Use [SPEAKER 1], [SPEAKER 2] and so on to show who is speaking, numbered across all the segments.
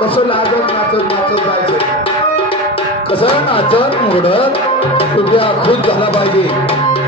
[SPEAKER 1] कसं नाचत नाचत नाचत जायचं? कसं नाचत मोडत? तुझ्या खुश झाला पाहिजे.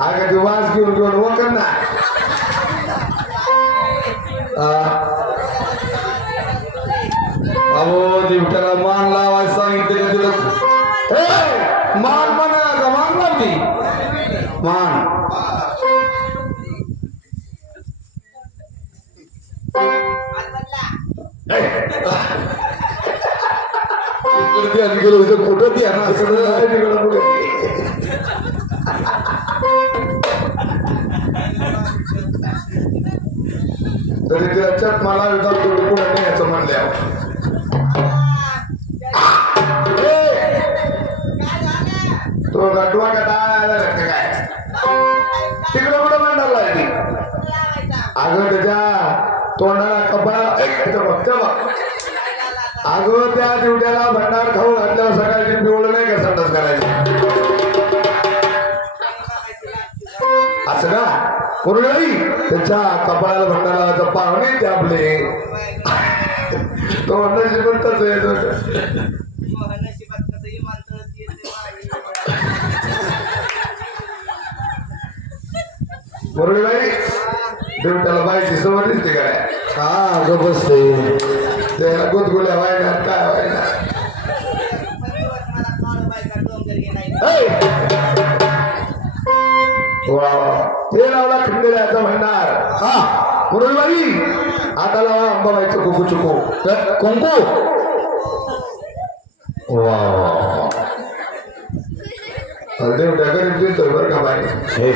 [SPEAKER 1] अगं तू वास घेऊन घेऊन वकर ना. अहो दिवट्याला मान लावायला सांगितलं का तुला? मान म्हणा का मान लावली मान. कुठं ध्यान गेलं होतं कुठं ध्यान असं. तरी त्याच्यात मला एकदा पुढे न्यायचं म्हणल्यावर. तो गटवा का काय तिकडे कुठं मांडायला आहे ती अगं त्याच्या तोंडाला कपाळा इथं बघ इथं बघ. अगं त्या दिवट्याला भंडार खाऊ घातल्यावर सकाळची पिवळ नाही का संडास करायची? असं का? मुरळी त्याच्या कपाळाला भंडाराचा पाहुणे ते आपले. तो नशिबतच आहे. तो. मुरळीबाई सवय दिसते काय हा बसते. गुदगुल्या काय वा. ते लावला खंडेराचा भंडार. हा मुरळीबाई आता लावा अंबाबाईचं कुकू चुकू कुंकू? वा वा देवट्या गरीब दिसतोय बरं का बाई? हे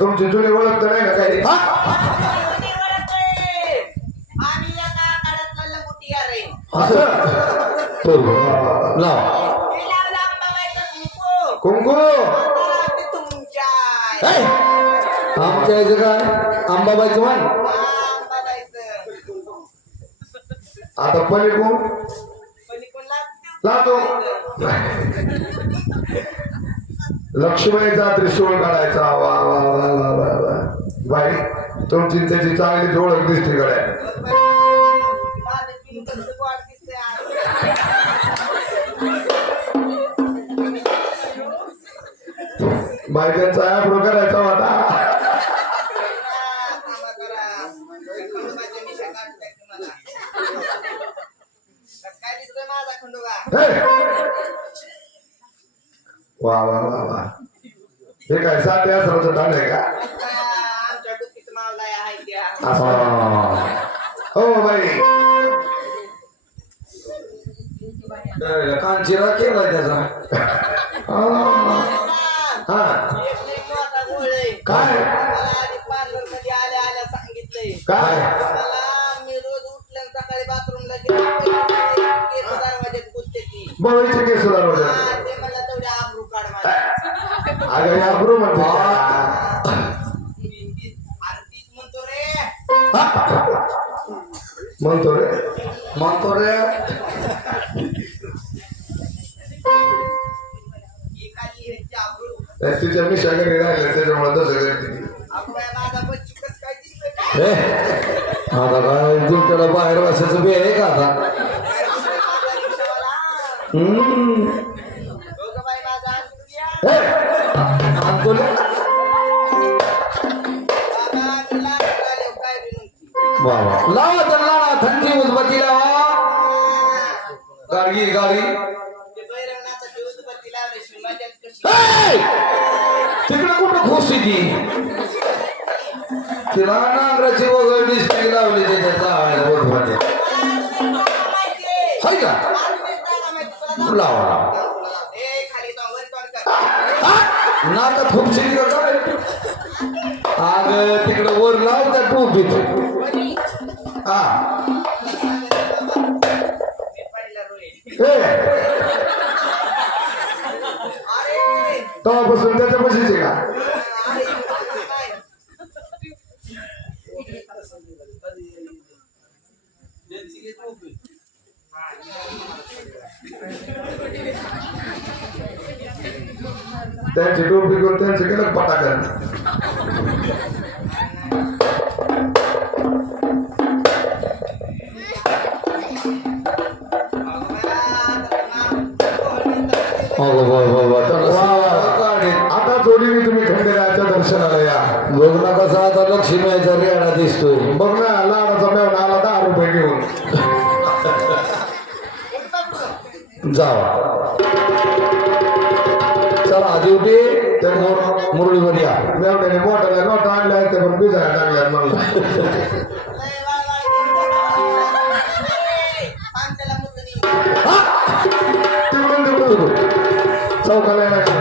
[SPEAKER 1] तुमची जुनी ओळख तर नाही ना काही? हा? असं? लाव. कुंकू? आमच्या याचं काय? अंबाबाईचं म्हण आता पली कोण लावतो लक्ष्मीचा त्रिशूळ काढायचा. वा वा वा वा वा वा. बाई तुमची त्याची चांगली ओळख दिसते गड्या. बायकांचा आयब्रो करायचा होता. हे! कांचिरा केला त्याचा. हा. हा. काय? काय?
[SPEAKER 2] मी रोज उठल्या सकाळी बाथरूमला गेलो दरवाज्यात गुंतते
[SPEAKER 3] आता काय तुमच्याला बाहेर वाशाचं बी आहे का आता हे.
[SPEAKER 2] बाबा.
[SPEAKER 3] लावा तर लावा थंडी उदबत्ती लावा गाडी! तिकडे कुठं खुशी ती तिला नांगराची वगैरे डिस्प्ले लावली त्याचा लावायला उदबत्ती हाय का लावा लावा तर थोपशी का काय अग तिकडे वर लाव त्या टोपीत हा
[SPEAKER 1] हे तेव्हापासून त्याच्या पशीच आहे का त्यांची टोपी करून त्यांचे केलं पटाकन. आता जोडीने तुम्ही खंडेरायाच्या दर्शनाला या
[SPEAKER 3] बघ ना कसा आता लक्ष्मीचा रेडा दिसतोय.
[SPEAKER 1] बघ ना लहानाचा मेवणा आला दहा रुपये घेऊन.
[SPEAKER 3] जावा. चला ड्युटी
[SPEAKER 1] त्या मो-
[SPEAKER 3] मुरळीवर या.
[SPEAKER 1] मेवण्याने मोठ्याला नोट आणल्या आहेत, ते पण बिजायला लागल्यात म्हणलं चौकाला येणार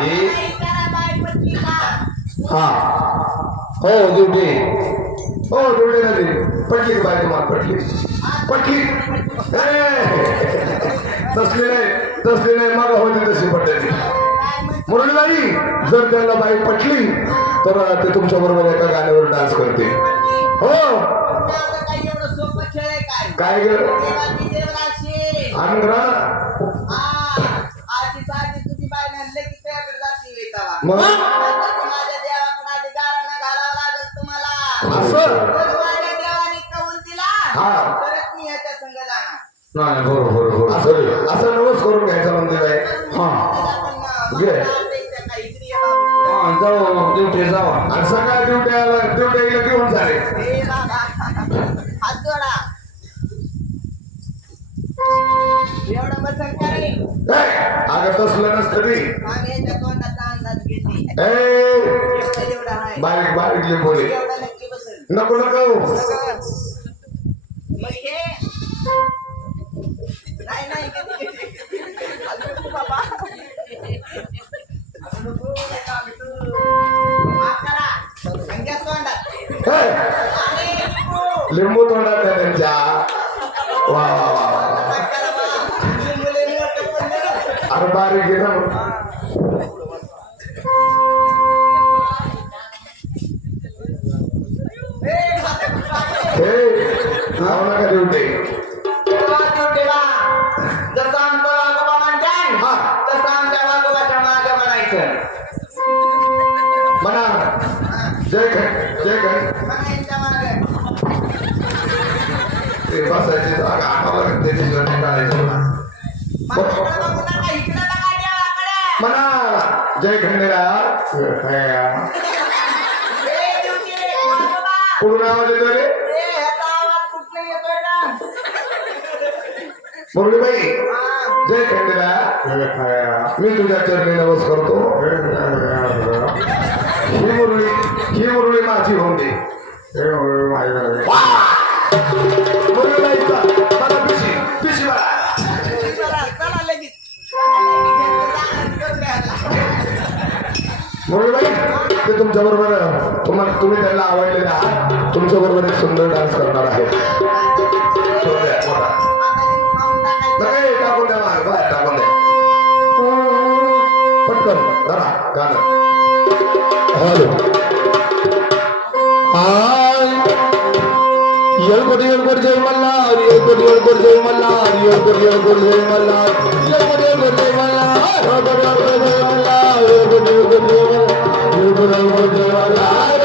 [SPEAKER 3] का
[SPEAKER 1] हा.
[SPEAKER 3] हा हो ड्युटी
[SPEAKER 1] हो तेवढे नदी. पटली बाय तुम्हाला पटली पटली ए, तसली नाही तसली नाही मग होती तशी पटायची मुरलीबाई जर त्यांना बाई पटली तर ते तुमच्या बरोबर एका गाण्यावर डान्स करते हो. काय ग? आनंद मग?
[SPEAKER 2] माझ्या देवाकडे आधी गाराणा घालावा लागेल तुम्हाला.
[SPEAKER 1] असं?
[SPEAKER 2] तर माझ्या देवाने कौल दिला
[SPEAKER 1] हा.
[SPEAKER 2] तरच मी ह्याच्या संग जाणार.
[SPEAKER 3] नाही बरोबर बरोबर
[SPEAKER 1] असं? असं नवस करून घ्यायचा म्हणते बाई.
[SPEAKER 3] हा.
[SPEAKER 1] घे.
[SPEAKER 3] हा जाऊ ड्युटी जावा
[SPEAKER 1] आणि सकाळ ड्युट्याला ड्युट्याला घेऊन झाले
[SPEAKER 2] हात जोडा. एवढं बसन करे
[SPEAKER 1] अगं तसलं नसतं रे.
[SPEAKER 2] आम्ही याच्या तोंडाचा
[SPEAKER 1] बारीक बारीक बोले.
[SPEAKER 2] एवढं नक्की बसेल
[SPEAKER 1] नको नको
[SPEAKER 2] मग हे नाही नाही किती- किती.
[SPEAKER 1] हे लावू नका ड्युटी
[SPEAKER 2] तेव्हा तू ठेवा. जसं आमचं वाघोबा म्हणतात. तसं आमच्या वाघोबाच्या मागं म्हणायचं.
[SPEAKER 1] म्हणा. जय खंड जय
[SPEAKER 2] मागं.
[SPEAKER 1] ते बसायची जागा आम्हाला त्याची जमीन काढायची. म्हणा जय खंडेरा
[SPEAKER 2] ए, ड्युटी रे, वाघोबा.
[SPEAKER 1] कुठून आवाज येतो रे
[SPEAKER 2] ए, ह्याचा आवाज कुठनं येतोय ना?
[SPEAKER 1] मुरलीबाई. जय खंडेरा मी तुझ्या चरणी नवस करतो. ही मुरळी ही मुरळी माझी होऊन दे मुरळी बाईचा मला पिशी पिशी मला. मुरळीबाई ते तुमच्या बरोबर तुम्हाला तुम्ही त्यांना आवडलेले आहात. तुमच्या बरोबर एक सुंदर डान्स करणार आहे. बाहेर टाकून द्या पटकन धरा गाणं हॅलो हाय येळकोट येळकोट जय मल्हार येळकोट येळकोट जय मल्हार येळकोट येळकोट जय मल्हार येळकोट येळकोट जय मल्हार येळकोट येळकोट जय मल्हार येळकोट येळकोट जय मल्हार येळकोट येळकोट